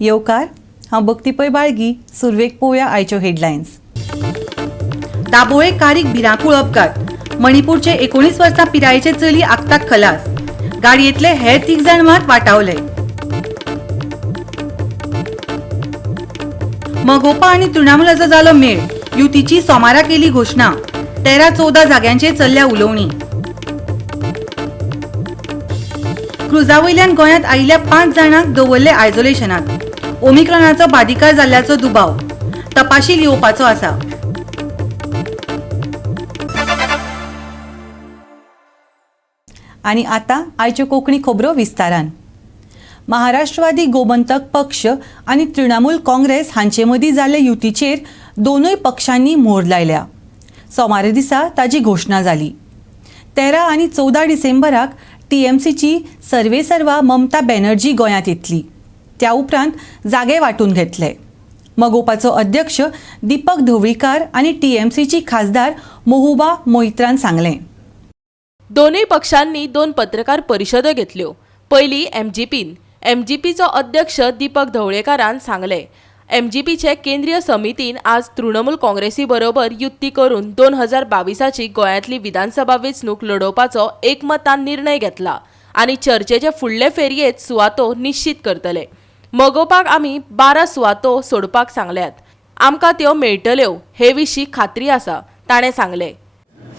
येवकार हांव भक्ती पै बाळगी. सुरवेक पोवया आयच्यो हेडलायन्स. दाबोळे कारीक भिरांकूळ अपघात. मणिपूरचे 19 वर्सां पिरायेचे चली आगताक खलास. गाडयेंतले हेर 3 जाण मात वाटावले. मगोपा आनी तृणमूलाचो जालो मेळ. युतीची सोमारा केली घोशणा. 13-14 जाग्यांचेर चल्ल्या उलोवणी. क्रुजावयल्यान गोंयांत आयिल्ल्या 5 जाणांक दवरले आयसोलेशनांत. ओमिक्रॉनाचो बादिकार जाल्ल्याचो दुबाव. तपाशील येवपाचो आसा. आनी आतां आयच्यो कोंकणी खबरो विस्तारान. महाराष्ट्रवादी गोमंतक पक्ष आनी तृणमूल काँग्रेस हांचे मदीं जाल्ले युतीचेर दोनूय पक्षांनी मोहर लायल्या. सोमारा दिसा ताची घोशणा जाली. 13 आनी 14 डिसेंबराक टीएमसीची सर्वेसर्वा ममता बॅनर्जी गोंयांत येतली. त्या उपरांत जागे वांटून घेतले. मगोपाचो अध्यक्ष दीपक ढवळीकार आनी टीएमसीची खासदार मोहुबा मोइत्रान सांगलें. दोनूय पक्षांनी 2 पत्रकार परिशदो घेतल्यो. पयली एमजीपीचो अध्यक्ष दीपक ढवळेकारान सांगले, एमजीपीचे केंद्रीय समितीन आज तृणमूल काँग्रेसी बरोबर युती करून 2022ची गोंयांतली विधानसभा वेंचणूक लडोवपाचो एकमतान निर्णय घेतला आनी चर्चेचे फुडले फेरयेंत सुवातो निश्चित करतले. मगोपाक आमी 12 सुवातो सोडपाक सांगल्यात. आमकां त्यो मेळटल्यो हे विशीं खात्री आसा, ताणें सांगलें.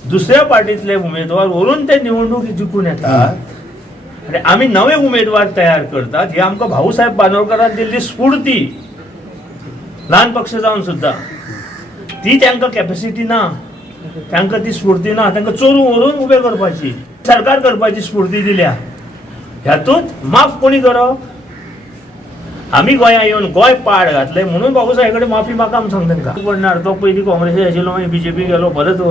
दुसऱ्या पार्टीतले उमेदवार वरून ते निवडणूक जिंकून येतात आणि आम्ही नवे उमेदवार तयार करतात. ही आमकां भाऊसाहेब बांदोडकरान दिल्ली स्फूर्ती. ल्हान पक्ष जावन सुद्धा ती तांकां कॅपॅसिटी ना, तांकां ती स्फूर्ती ना. तांकां चोरून व्हरून उबे करपाची, सरकार करपाची स्फूर्ती दिल्या. ह्यातूंत माफ कोणी करप? आमी गोंयांत येवन गोंय पाड घातले म्हणून भाऊसाहेब कडेन माफी मागा आमी सांग तांकां. पडणार तो पयलीं काँग्रेसी आशिल्लो, मागीर बीजेपी गेलो, परत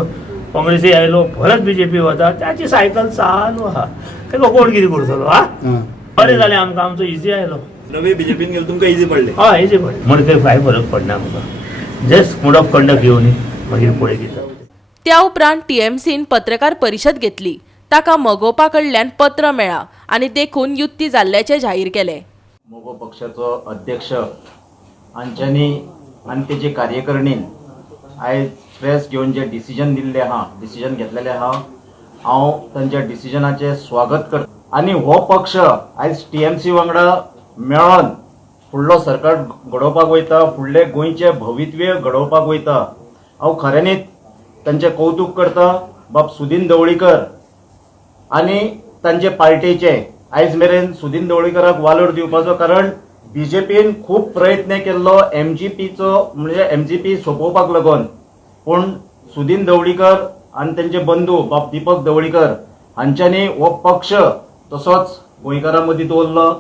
काँग्रेसी आयलो, परत बीजेपी वता. त्याची सायकल चालू आहा. तेका कोण कितें करतलो? हा बरें जालें, आमकां आमचो इजी आयलो. नवे बीजेपीन गेलो तुमकां इजी पडले. हय इजी पडलें म्हण कांय फरक पडना आमकां. जस्ट मोड ऑफ कंडक्ट घेवन मागीर पळय कितें. त्या उपरांत टीएमसीन पत्रकार परिशद घेतली. ताका मगोपा कडल्यान पत्र मेळ्ळां आनी देखून युती जाल्ल्याचें जाहीर केलें. मोगो पक्षाचो अध्यक्ष हांच्यांनी आनी तेजे कार्यकारिणीन आयज प्रेस घेवन जे डिसिजन दिल्लें आहा, डिसिजन घेतलेलें आहा, हांव तांच्या डिसिजनाचें स्वागत करता. आनी हो पक्ष आयज टीएमसी वांगडा मेळोन फुडलो सरकार घडोवपाक वयता, फुडले गोंयचें भवितव्य घडोवपाक वयता. हांव खऱ्यांनीच तांचें कौतुक करता. बाब सुदीन ढवळीकर आनी तांचे पार्टीचे आयज मेरेन सुदीन ढवळीकराक वालोर दिवपाचो, कारण बीजेपीन खूब प्रयत्न केल्लो एमजीपीचो, म्हणजे एमजीपी सोंपोवपाक लागून. पूण सुदीन ढवळीकर आनी तांचे बंधू बाब दीपक ढवळीकर हांच्यांनी हो पक्ष तसोच गोंयकारां मदीं दवरलो.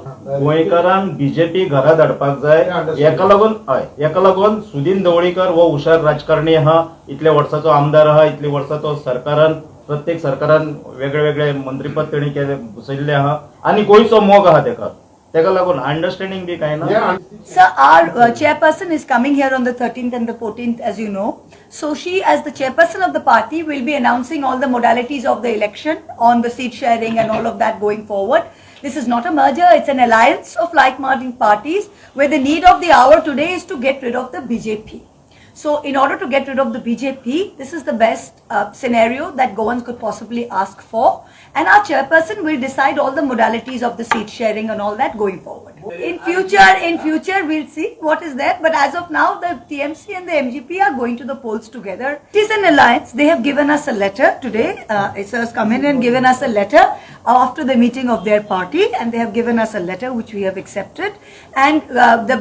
गोंयकारांक बीजेपी घरा धाडपाक जाय. हेका लागून सुदीन ढवळीकर हो हुशार राजकारणी आहा, इतल्या वर्साचो आमदार आहा, इतल्या वर्साचो सरकारान प्रत्येक सरकारान वेगळे वेगळे मंत्रीपद तेणी केले बसयल्ले आहा आनी गोंयचो मोग आहा तेका लागून अंडरस्टँडिंग बी काय ना. Sir, our chairperson is coming here on the 13th and the 14th, as you know. So she, as the chairperson of the party, will be announcing all the modalities of the election on the seat sharing and all of that going forward. This is not a merger, it's an alliance of like-minded parties where the need of the hour today is to get rid of the BJP. So in order to get rid of the BJP, this is the best scenario that Goans could possibly ask for. And our chairperson will decide all the modalities of the seat sharing and all that going forward. In future, we'll see what is there. But as of now, the TMC and the MGP are going to the polls together. It is an alliance. They have given us a letter today. It has come in and given us a letter after the meeting of their party, and they have given us a letter which we have accepted. And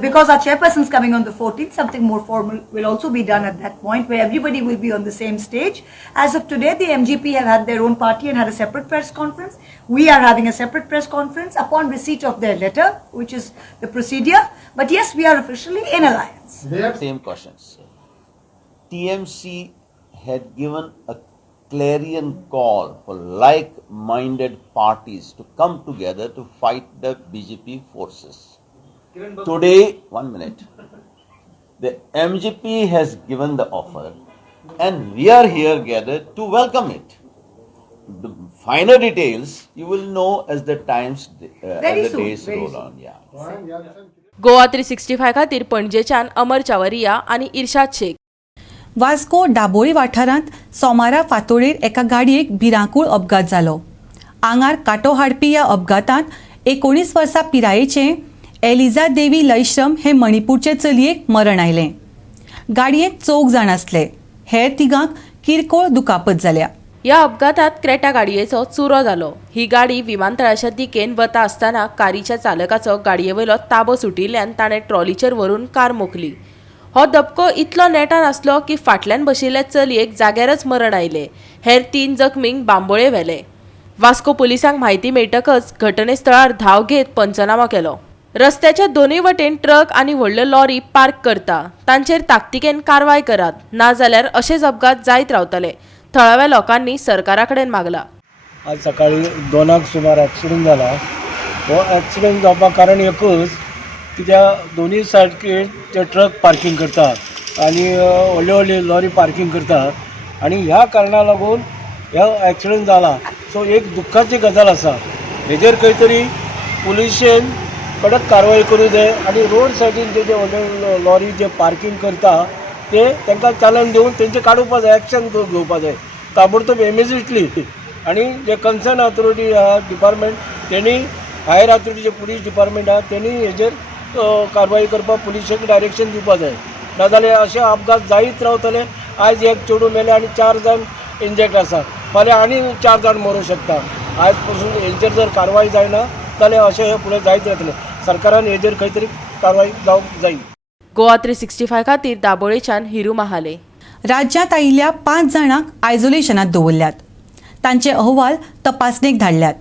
because our chairperson is coming on the 14th, something more formal will also be done at that point, where everybody will be on the same stage. As of today, the MGP have had their own party and had a separate press conference. We are having a separate press conference upon receipt of their letter, which is the procedure. But yes, we are officially in alliance. Same questions. TMC had given a clarion call for like-minded parties to come together to fight the BJP forces. Today, 1 minute, the MGP has given the offer and we are here gathered to welcome it. The finer details you will know as the days roll on. Yeah. Goa 365 खातीर पणजेच्यान अमर चावरिया आनी इर्शाद शेख. वास्को दाबोळी वाठारांत सोमारा फांतोडेर एका गाडयेक भिरांकूळ अपघात जालो. आंगार कांटो हाडपी ह्या अपघातांत 19 वर्सां पिरायेचे एलिझा देवी लयश्रम हे मणिपूरचे चलयेक मरण आयलें. गाडयेंत 4 जाण आसले. हेर तिगांक किरकोळ दुखापत जाल्या. ह्या अपघातांत क्रेटा गाडयेचो चुरो जालो. ही गाडी विमानतळाच्या दिकेन वता आसतना कारीच्या चालकाचो गाडयेवयलो ताबो सुटिल्ल्यान ताणें ट्रॉलीचेर व्हरून कार मोखली. हो धपको इतलो नेटान आसलो की फाटल्यान बशिल्ल्या चलयेक जाग्यारच मरण आयलें. हेर 3 जखमींक बांबोळे व्हेले. वास्को पुलिसांक म्हायती मेळटकच घटनास्थळार धांव घेत पंचनामा केलो. रस्त्याच्या दोनूय वटेन ट्रक आनी व्हडल्यो लॉरी पार्क करता तांचेर ताकतिकेन कारवाय करात, नाजाल्यार अशेच अपघात जायत रावतले. थळाव्या लोकांनी सरकारा कडेन मागला. आज सकाळी 2 सुमार ॲक्सिडेंट जाला. हो ॲक्सिडेंट जावपाक कारण एकच की त्या दोनूय सायडीन ते ट्रक पार्किंग करतात आनी व्हडल्यो व्हडल्यो लॉरी पार्किंग करतात आनी ह्या कारणाक लागून हो ॲक्सिडेंट जाला. सो एक दुख्खाची गजाल आसा. हेजेर खंय तरी पुलिशेन कडक कारवाय करूं जाय आनी रोड सायडीन जे व्हडले लॉरी जे पार्किंग करता ते तांकां चालन दिवन तेंचे काडोवपा जाय, एक्शन घेवपा जाय ताबडतोब इमिजिएटली. आनी जे कन्सर्न ऑथॉरिटी आहा डिपार्टमेंट तेणी हायर ऑथॉरिटी जे पुलीस डिपार्टमेंट आहा तेणी हेजेर कारवाई करपाक पुलिशेक डायरेक्शन दिवपा जाय. नाजाल्यार अशे अपघात जायत रावतले. आयज एक चेडूं मेलें आनी 4 जाण इंजर्ड आसा. फाल्यां आनी 4 जाण मरूं शकता. आयज पासून हेजेर जर कारवाय जायना जाल्यार अशें हे फुडें जायत रावतलें. सरकारान हेजेर खंय तरी कारवाय जावंक जाय. गोवा 365 खातीर दाबोळेच्यान हिरू महाले. राज्यांत आयिल्ल्या 5 जाणांक आयसोलेशनांत दवरल्यात. तांचे अहवाल तपासणेक धाडल्यात.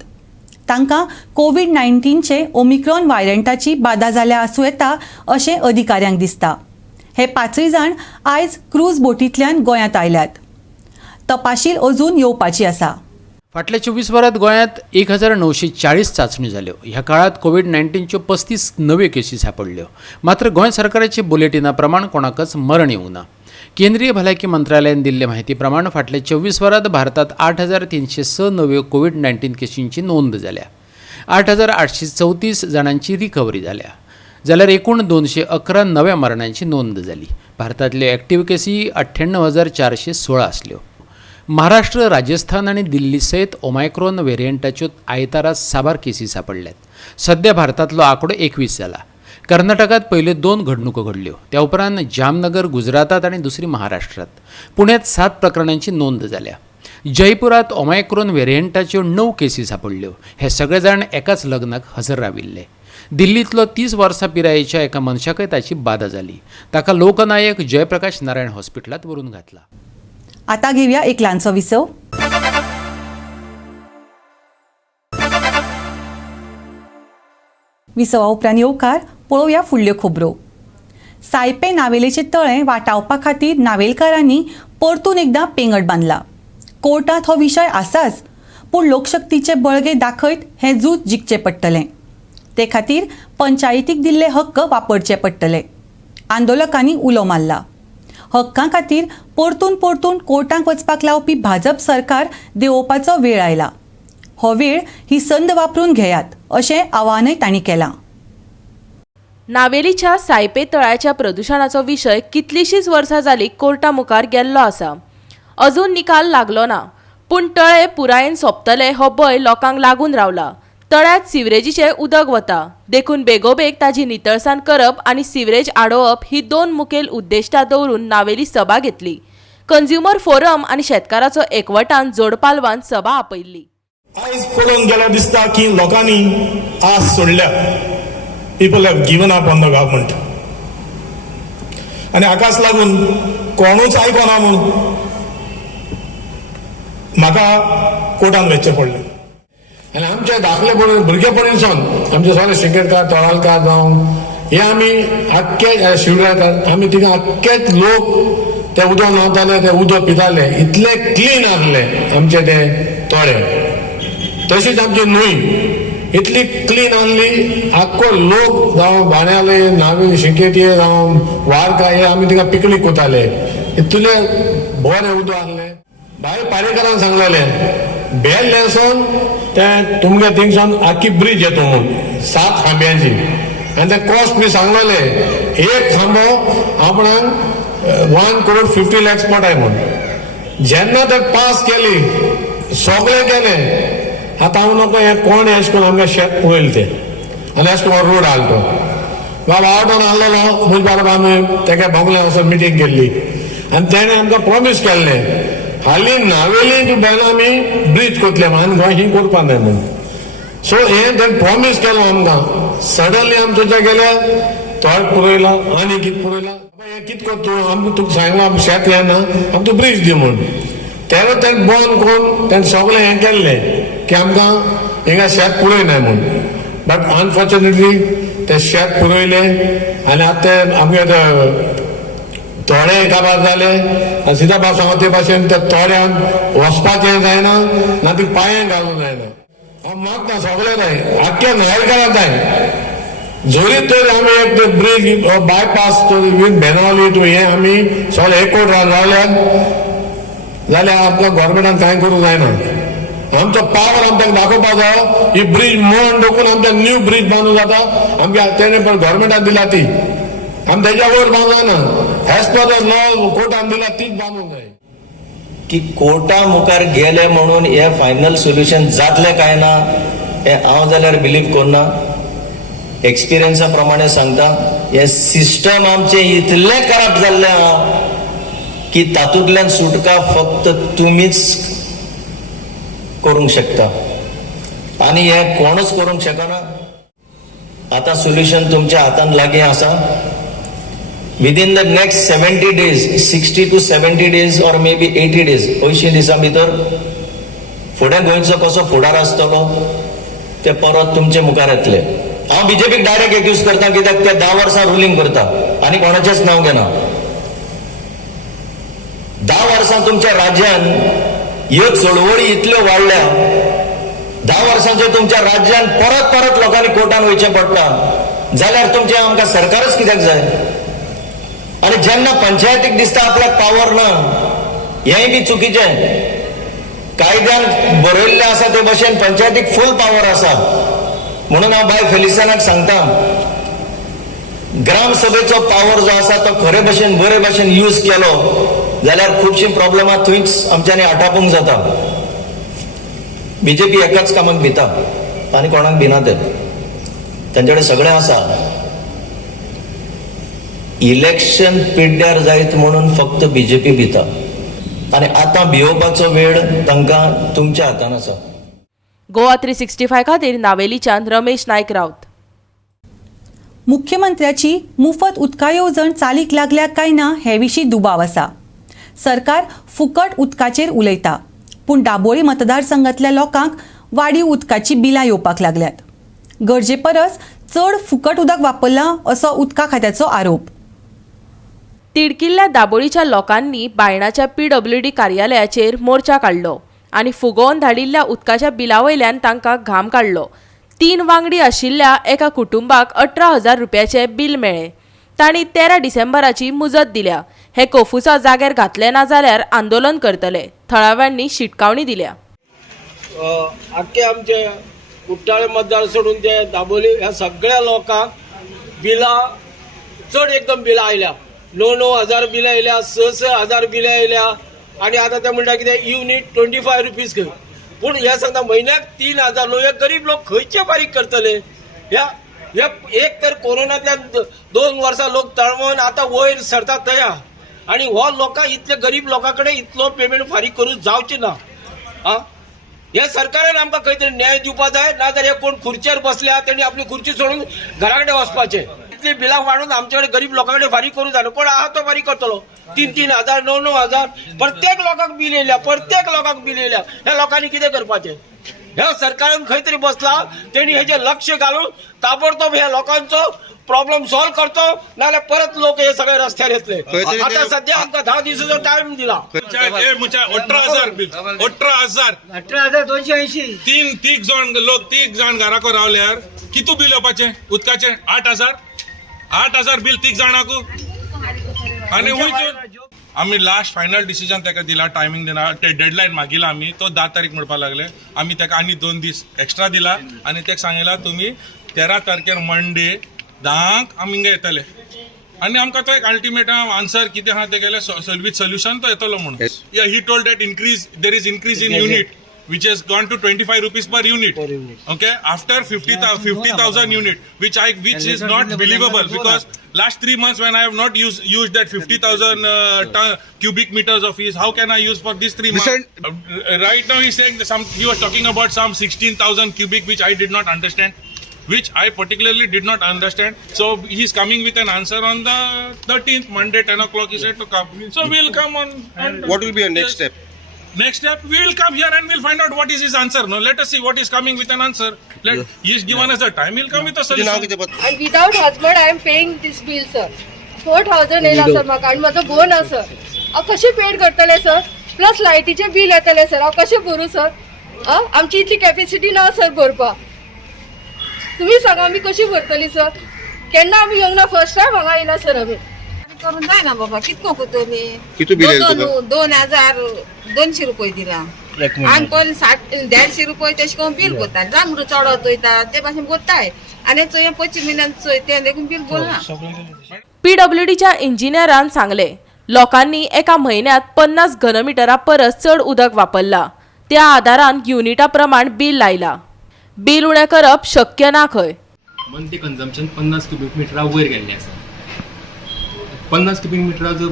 तांकां कोविड-19चे ओमिक्रॉन व्हायरंटाची बाधा जाल्या आसूं येता अशें अधिकाऱ्यांक दिसता. हे 5 जाण आयज क्रूज बोटींतल्यान गोंयांत आयल्यात. तपाशील अजून येवपाची आसा. फाटल्या 24 वरांत गोंयांत 1940 चांचण्यो जाल्यो. ह्या काळात कोविड-19च्यो 35 नव्यो केसी सापडल्यो. मात्र गोंय सरकाराच्या बुलेटिना प्रमाण कोणाकच मरण येवंक ना. केंद्रीय भलायकी मंत्रालयान दिल्ले म्हायती प्रमाण फाटल्या 24 वरांत भारतात 8,306 नव्यो कोविड-19 केसींची नोंद जाल्या. 8,834 जाणांची रिकव्हरी जाल्या. जाल्यार एकूण 211 नव्या मरणांची नोंद जाली. भारतांतल्यो एक्टीव केसी 98,416 आसल्यो. महाराष्ट्र, राजस्थान आनी दिल्ली सयत ओमायक्रॉन व्हेरियंटाच्यो आयतारा 7 केसी सापडल्यात. सध्या भारतांतलो आंकडो 21 जाला. कर्नाटकात पयल्यो 2 घडणुको घडल्यो. त्या उपरांत जामनगर गुजरातात आनी दुसरी महाराष्ट्रात. पुण्यात 7 प्रकरणांची नोंद जाल्या. जयपुरात ओमायक्रॉन व्हेरियंटाच्यो 9 केसी सापडल्यो. हे सगळे जाण एकाच लग्नाक हजर राविल्ले. दिल्लींतलो 30 वर्सां पिरायेच्या एका मनशाकय ताची बाधा जाली. ताका लोकनायक जयप्रकाश नारायण हॉस्पिटलांत व्हरून घातला. आता घेऊया एक ल्हानसो विसव. विसवा उपरांत येवकार पळोवया फुडल्यो खबरो. सायपे नावेलेचे तळें वाटावपा खातीर नावेलकारांनी परतून एकदां पेंगट बांदला. कोर्टांत हो विशय आसाच, पूण लोकशक्तीचे बळगे दाखयत हें झूज जिखचें पडटलें. ते खातीर पंचायतीक दिल्ले हक्क वापरचे पडटले. आंदोलकांनी उलो मारला. हक्कां खातीर परतून कोर्टांत वचपाक लावपी भाजप सरकार देंवोवपाचो वेळ आयला. हो वेळ ही संद वापरून घेयात अशें आवाहनय तांणी केलां. नावेलीच्या सायपे तळ्याच्या प्रदुशणाचो विशय कितलीशींच वर्सां जालीं कोर्टा मुखार गेल्लो आसा. अजून निकाल लागलो ना. पूण तळें पुरायेन सोंपतले हो भंय लोकांक लागून रावला. तळ्यात सिवरेजीचें उदक वता. देखून बेगोबेग ताची नितळसाण करप आनी सिवरेज आडोवप ही 2 मुखेल उद्देश्टां दवरून नावेली सभा घेतली. कंझ्युमर फोरम आनी शेतकाराचो एकवटान जोडपालवान सभा आपयल्ली. आयज पळोवन गेल्यार दिसता की लोकांनी आस सोडल्या. People have given up on the government. आनी हाकाच लागून कोणूच आयकना म्हणून म्हाका कोर्टान वचचें पडलें. आनी आमचे दाखले भुरगेपणीसून आमचे सगळे सिंगेटकार तळालकार जावं हे आमी आख्खे शिवरायकार आमी थिंगा आख्खेच लोक ते उदक न्हावताले, ते उदक पिताले. इतले क्लीन आसले आमचे ते तळे. तशीच आमची न्हंय इतली क्लीन आसली. आख्खो लोक जावं बाण्याले नावे शिंकेटी जावं वारकाय आमी थिंगा पिकनीक करताले. इतले बरें उदक आसलें. भायर पारेकरान सांगलेलें बेल्लेसून ते तुमगे थिंगसून आख्खी ब्रीज येतो म्हणून 7 खांब्यांची. आनी ते कॉस्ट बी सांगलेले एक खांबो आपणाक 1,50,00,000 पडाय म्हणून. जेन्ना ते पास केली सगळे गेले. आतां हांव नको हे कोण अशें करून आमकां शेत पळयलें ते आनी अशें करून रोड आयलो तो बाबा आवडून आहलेलो म्हणजे बाबा आमी तेका बंगल्यार वचून मिटींग केल्ली आनी तेणें आमकां प्रॉमीस केल्लें हालीं नावेली बेला आमी ब्रीज करतले म्हणून आनी गोंय ही करपा जाय म्हणून. सो हे तेणें प्रॉमीस केलो आमकां. सडनली आमी थंयच्या गेले थोडे पुरयला आनी कितें पुरयला हे कितें कर तूं आमकां तुका सांगलां शेत येना आमकां तूं ब्रीज दी म्हूण. तेन्ना तेणें बंद करून तेणें सगळें हें केल्लें की आमकां हिंगा शेत पुरयनाय म्हूण. बट अनफॉर्च्युनेटली ते शेत पुरयलें आनी आतां ते आमगे थोडे काबार जाले आनी सिधा भाव सांगता ते भाशेन ते थोड्यान वचपाचें जायना ना ती पांयां घालूंक जायना. हांव मागता सगळें जाय आख्ख्या न्हयकाराक जाय. जोरी तर आमी एक bridge bypass with Benaulim to हे आमी सगळे एक कोट रावल्यात जाल्यार आमकां गोवोरमेंटान कांय करूंक जायना. आमचो पावर आमकां दाखोवपा जाय. ही ब्रीज मोड डोकून आमकां न्यू ब्रीज बांदूं जाता आमकां तेणें पण गोवोरमेंटान दिला ती आमी तेज्या वयर बांदूं जायना. एज पर द लॉ कोर्टान दिला तीच बांदूंक जाय. की कोर्टा मुखार गेले म्हणून हे फायनल सोल्युशन जातले काय ना हे हांव जाल्यार बिलीव करना. एक्सपिरियन्सा प्रमाणे सांगता हे सिस्टम आमचे इतले करप्ट जाल्ले आहा की तातूंतल्यान सुटका फक्त तुमीच करूंक शकता आनी हे कोणूच करूंक शकना. आता सोल्युशन तुमच्या हातान लागीं आसा. Within the next 70 days 60 to 70 days or maybe 80 days 80 दिसां भितर फुडें गोंयचो कसो फुडार आसतलो ते परत तुमचे मुखार येतले. हांव बीजेपीक डायरेक्ट एक्यूज करता कित्याक ते 10 वर्सां रुलींग करता आनी कोणाचेच नांव घेना. 10 वर्सां तुमच्या राज्यान ह्यो चळवळी इतल्यो वाडल्या. 10 वर्सांचे तुमच्या राज्यान परत परत लोकांनी कोर्टान वयचें पडटा जाल्यार तुमचें आमकां सरकारच कित्याक जाय. आणि जेन्ना पंचायतीक दिसता आपल्याक पावर ना हेंय बी चुकीचें. कायद्यान बरयल्लें आसा ते भशेन पंचायतीक फूल पावर आसा. म्हणून हांव बाय फेलिस्तानाक सांगता ग्रामसभेचो पावर जो आसा तो खरे भशेन बरे भशेन यूज केलो जाल्यार खुबशीं प्रॉब्लेमां थंयच आमच्यांनी आटापूंक जाता. बीजेपी एकाच कामाक भिता आनी कोणाक भिना ते तांचे कडेन सगळें आसा. इलेक्शन पिड्ड्यार जायत म्हणून फक्त बीजेपी भिता आनी आतां भिवपाचो वेळ तांकां तुमच्या हातान आसा. गोवा 365 खातीर नावेलीच्यान रमेश नायक रावत. मुख्यमंत्र्याची मुफत उदका येवजण चालीक लागल्या काय ना हे विशीं दुबाव आसा. सरकार फुकट उदकाचेर उलयता पूण दाबोळी मतदारसंघातल्या लोकांक वाडीव उदकाची बिलां येवपाक लागल्यात. गरजे परस चड फुकट उदक वापरलां असो उदका खात्याचो आरोप. तिडकिल्ल्या दाबोळीच्या लोकांनी बायणाच्या PWD कार्यालयाचेर मोर्चा काडलो आनी फुगोवन धाडिल्ल्या उदकाच्या बिला वयल्यान तांकां घाम काडलो. 3 वांगडी आशिल्ल्या एका कुटुंबाक 18,000 रुपयाचे बिल मेळ्ळे. तांणी 13 डिसेंबराची मुजत दिल्या. हे कोफुसा जाग्यार घातले ना जाल्यार आंदोलन करतले. थळाव्यांनी शिटकावणी दिल्या. आख्खे आमचे कुट्टाळे मतदार सोडून ते दाबोली ह्या सगळ्या लोकांक बिलां चड एकदम बिलां आयल्या. 9,000 बिलां येयल्या 6,000 बिलां येयल्या आनी आतां ते म्हणटा कितें युनिट 25 रुपीज खंय. पूण हे सांगता म्हयन्याक 3,000 न्हू. हे गरीब लोक खंयचे फारीक करतले. ह्या एक तर कोरोनांतल्यान 2 वर्सां लोक तळमळून आतां वयर सरता तया आनी हो लोकांक इतले गरीब लोकां कडेन इतलो पेमेंट फारीक करूंक जावचें ना. हे सरकारान आमकां खंय तरी न्याय दिवपा जाय. नाजाल्यार हे कोण खुर्चेर बसल्या तेणी आपली खुर्ची सोडून घरा कडेन वचपाचें. इतली बिलां वाडून आमचे कडेन गरीब लोकां कडेन फारीक करूं जाय. कोण आहा तो फारीक करतलो. 3,000 9,000 प्रत्येक लोकांक बिल येयल्या. प्रत्येक लोकांक बिल येयल्या. ह्या लोकांनी कितें करपाचें. ह्या सरकारान खंय तरी बसला तेणी हेजेर लक्ष घालून ताबडतोब ह्या लोकांचो प्रॉब्लेम सॉल्व करतो नाल्यार परत लोक हे सगळे रस्त्यार येतले. आता सध्या आमकां 10 दिसाचो टायम दिला. 18,000 बिल 18,280 तीग जाण घराको रावल्यार कितू बिल येवपाचें उदकाचें 8,000 बिल 3 जाणांक आनी आमी लास्ट फायनल डिसिजन ताका दिला. टायमींग दिला ते डेडलायन मागिला आमी. तो 10 तारीख म्हणपाक लागले. आमी ताका आनी 2 दीस एक्स्ट्रा दिला आनी ताका सांगितला तुमी 13 तारखेर मंडे 10 आमी हिंगा येतले आनी आमकां तो एक अल्टिमेटम आन्सर कितें आहा तें गेल्यार विथ सोल्युशन तो येतलो म्हणून. He told that there is increase in unit which has gone to 25 rupees per unit. Okay, after 50,000 unit, which is not believable, because last 3 months when I have not used that 50,000 cubic meters of his, how can I use for these 3 months? Right now he's saying he was talking about some 16,000 cubic, which I did not understand, which I particularly did not understand. So he's coming with an answer on the 13th, Monday 10 o'clock he said to come. So we'll come on. What will be your next step? Next step, we will come here and we'll find out what is his answer. No, let us see what is coming with an answer. He's given us the time. He'll come with a solution. And without husband, I am paying this bill, sir. 4,000 येला sir म्हाका आनी म्हजो घोव ना sir. हांव कशें paid करतलें sir? Plus लायटीचें bill येतलें सर. हांव कशें भरूं सर? आमची इतली कॅपेसिटी ना सर भरपाक. तुमी सांगा आमी कशी भरतली सर? केन्ना आमी येवंक ना, फर्स्ट टायम हांगा येयला सर आमी. करून जाय ना बाबा, कितको कोतोली? किती बिल येयलें तुका? 2,200 रुपये दिला. आनी पयलीं 150 रुपये तेशें करून बील कोत्ता. जांबरू चडत वयता ते भाशेन कोत्ताय. आनी चोय 25 मिनटान चोय तें देखून बील बोलना. पीडब्ल्यूडीच्या इंजिनियरान सांगले, लोकांनी एका म्हयन्यात 50 घनमिटरा परस चड उदक वापरला. त्या आदारान युनिटा प्रमाण बील लायला. बील उणें करप शक्य ना खंय. मंथली कन्झम्पशन 50 क्युबिक मिटरा वयर गेल्लें आसा. 50 क्युबिक मिटरा जर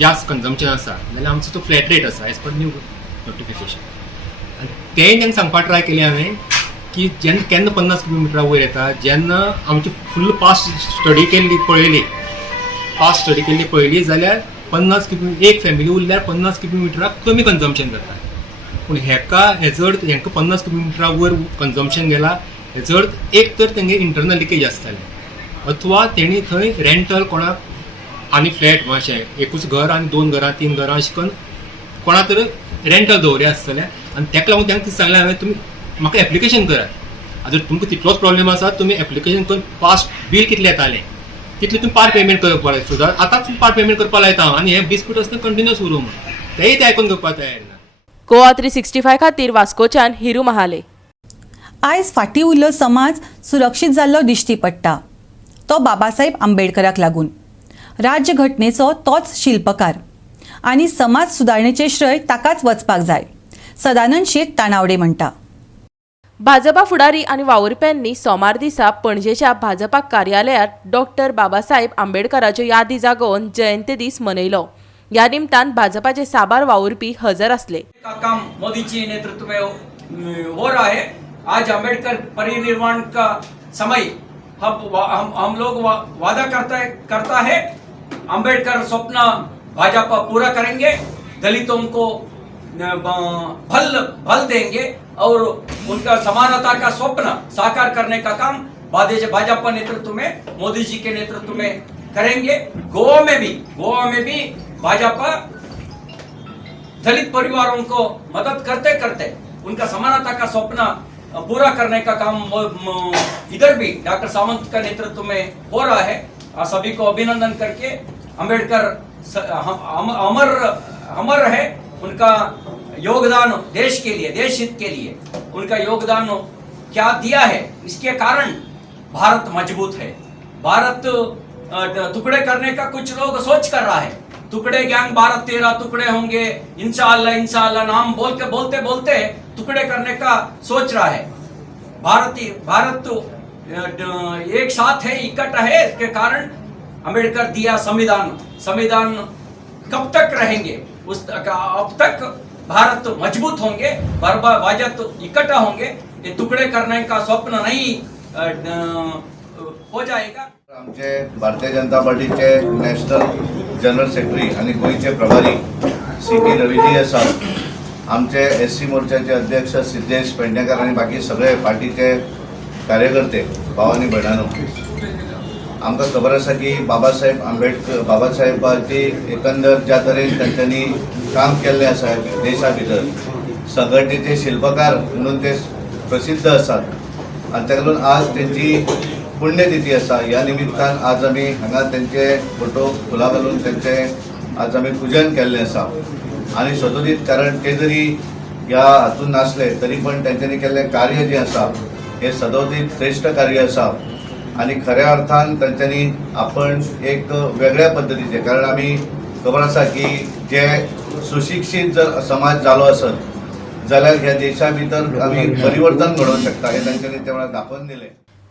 जास्त कन्झम्पशन आसा जाल्यार आमचो तो फ्लॅट रेट आसा एज पर न्यू नोटिफिकेशन. आनी तेंय तांकां सांगपाक ट्राय केलें हांवें की जेन्ना केन्ना 50 क्युबिक मिटरा वयर येता, जेन्ना आमची फुल्ल पास्ट स्टडी केल्ली पळयली जाल्यार 50 क्युबिक एक फॅमिली उरल्यार 50 क्युबिक मिटरा कमी कन्झम्पशन जाता. पूण हें जर हांकां 50 क्युबिक मिटरा वयर कन्झम्पशन गेला, हें जर एक तर तेंगे इंटरनल लिकेज आसतालें अथवा तेणी थंय रेंटल कोणाक आनी फ्लॅट मातशें एकूच घर आनी 2 घरां 3 घरां अशें करून कोणा तर रेंटल दवरलें आसतलें. आनी ताका लागून तांकां सांगलें हांवें तुमी म्हाका एप्लिकेशन करात. जर तुमकां तितलोच प्रॉब्लेम आसा तुमी एप्लिकेशन करून पास्ट बील कितलें येतालें तितलें तुमी पार्ट पेमेंट करपाक लायता. सुद्दां आतांच तुमी पार्ट पेमेंट करपाक लायता आनी हें डिस्प्यूट आसतना कंटिन्यूस उरूं म्हणून तेंय ते आयकून घेवपाक तयार ना. गोवा 365 खातीर वास्कोच्यान हिरू महाले. आयज फाटीं उरलो समाज सुरक्षीत जाल्लो दिश्टी पडटा. तो बाबासाहेब आंबेडकराक लागून. राज्यघटनेचो तोच शिल्पकार आनी समाज सुदारणेचें श्रेय ताकाच वचपाक जाय, सदानंद शेट तानावडे म्हणटा. भाजपा फुडारी आनी वावुरप्यांनी सोमार दिसा पणजेच्या भाजपा कार्यालयात डॉक्टर बाबासाहेब आंबेडकराच्यो यादी जागोवन जयंती दीस मनयलो. ह्या निमतान भाजपाचे साबार वावुरपी हजर आसले. काम मोदी जी नेतृत्व में हो रहा है. आज अम्बेडकर परिनिर्वाण का समय हम लोग वादा करता है अम्बेडकर स्वप्न भाजपा पूरा करेंगे, दलितों को फल देंगे और उनका समानता का स्वप्न साकार करने का काम भाजपा नेतृत्व में मोदी जी के नेतृत्व में करेंगे. गोवा में भी भाजपा दलित परिवारों को मदद करते करते उनका समानता का स्वप्न पूरा करने का काम इधर भी डॉक्टर सावंत का नेतृत्व में हो रहा है. सभी को अभिनंदन करके अम्बेडकर अमर है. उनका योगदान देश के लिए, देश हित के लिए उनका योगदान क्या दिया है, इसके कारण भारत मजबूत है. भारत टुकड़े करने का कुछ लोग सोच कर रहा है. टुकड़े गैंग भारत 13 टुकड़े होंगे इंशाअल्लाह नाम बोलते टुकड़े करने का सोच रहा है. भारत एक साथ है, इकट्ठा है. इसके कारण अम्बेडकर दिया संविधान कब तक रहेंगे, अब तक भारत मजबूत होंगे, भारत इकट्ठा होंगे. ये टुकड़े करने का स्वप्न नहीं हो जाएगा. आमचे भारतीय जनता पार्टीचे नॅशनल जनरल सेक्रेटरी आणि गोयचे प्रभारी सी.टी. रविजी आसात. आमचे एस.सी. मोर्चाचे अध्यक्ष सिद्धेश पेडणेकर आणि बाकी सगळे पार्टीचे कार्यकर्ते भाव आणि भयणानो, आमकां खबर आसा की बाबासाहेबाची एकंदर ज्या तरेन तांच्यांनी काम केल्लें आसा देशा भितर संघटनेचे शिल्पकार म्हणून ते प्रसिद्ध आसात. आनी ताका लागून आज तेंची पुण्यतिथी आसा. ह्या निमित्तान आज आमी हांगा तेंचे फोटो फुलां घालून तेंचे आज आमी पूजन केल्लें आसा. आनी सदोदीत कारण ते जरी ह्या हातून नासले तरी पण तेंच्यांनी केल्लें कार्य जें आसा हें सदोदीत श्रेश्ठ कार्य आसा. आणि खऱ्या अर्थान तांच्यांनी आपण एक वेगळ्या पद्धतीचे, कारण आमी खबर आसा की जे सुशिक्षीत जर समाज जालो आसत जाल्यार ह्या देशा भितर आमी परिवर्तन घडोवंक शकता हे तांच्यांनी त्या वेळार दाखोवन दिलें.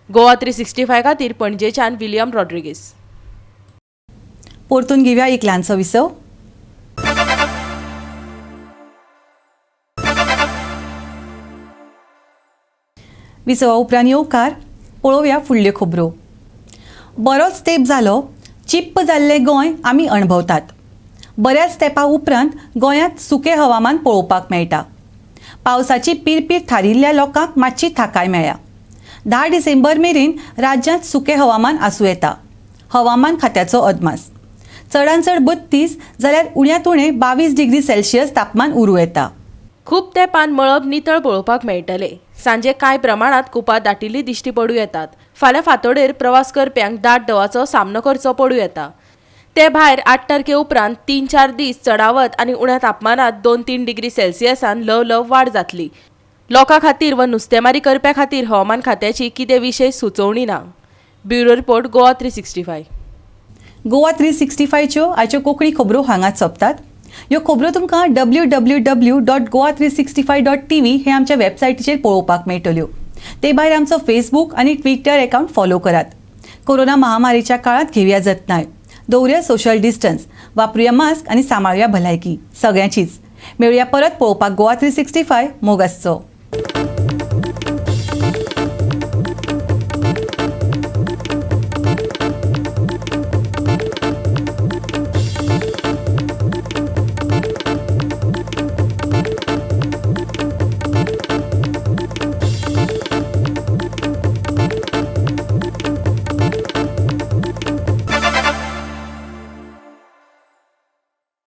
गोवा 365 खातीर पणजेच्यान विलियम रॉड्रिगीस. परतून घेवया एक ल्हानसो विसव. विसवा उपरांत येवकार पळोवया फुडल्यो खबरो. बरोच तेंप जालो चिप्प जाल्लें गोंय आमी अणभवतात. बऱ्याच तेंपा उपरांत गोंयांत सुकें हवामान पळोवपाक मेळटा. पावसाची पिरपीर थारिल्ल्या लोकांक मातशी थाकाय मेळ्ळ्या. 10 डिसेंबर मेरेन राज्यांत सुकें हवामान आसूं येता. हवामान खात्याचो अदमास. चडांत चड 32 जाल्यार उण्यात उणें 22 डिग्री सेल्सियस तापमान उरूं येता. खूब तेंपान मळब नितळ पळोवपाक मेळटले. सांजे कांय प्रमाणात कुपां दाटिल्ली दिश्टी पडूं येतात. फाल्यां फांतोडेर प्रवास करप्यांक दाट दवाचो सामनो करचो पडूं येता. ते भायर 8 तारखे उपरांत 3-4 दीस चडावत आनी उण्या तापमानात 2-3 डिग्री सेल्सियसान ल्हव वाड जातली. लोकां खातीर व नुस्तेमारी करप्यां खातीर हवामान खात्याची कितें विशेष सुचोवणी ना. Bureau report Goa 365. गोवा 365च्यो आयच्यो कोंकणी खबरो हांगाच सोंपतात. ह्यो खबरो तुमकां www.goa365.tv हे आमच्या वेबसायटीचेर पळोवपाक मेळटल्यो. ते भायर आमचो फेसबूक आनी ट्विटर अकाउंट फॉलो करात. कोरोना महामारीच्या काळात घेवया जतनाय. दवरया सोशल डिस्टन्स. वापरूया मास्क आनी सांबाळुया भलायकी सगळ्यांचीच. मेळुया परत पळोवपाक गोवा 365 मोग आसचो.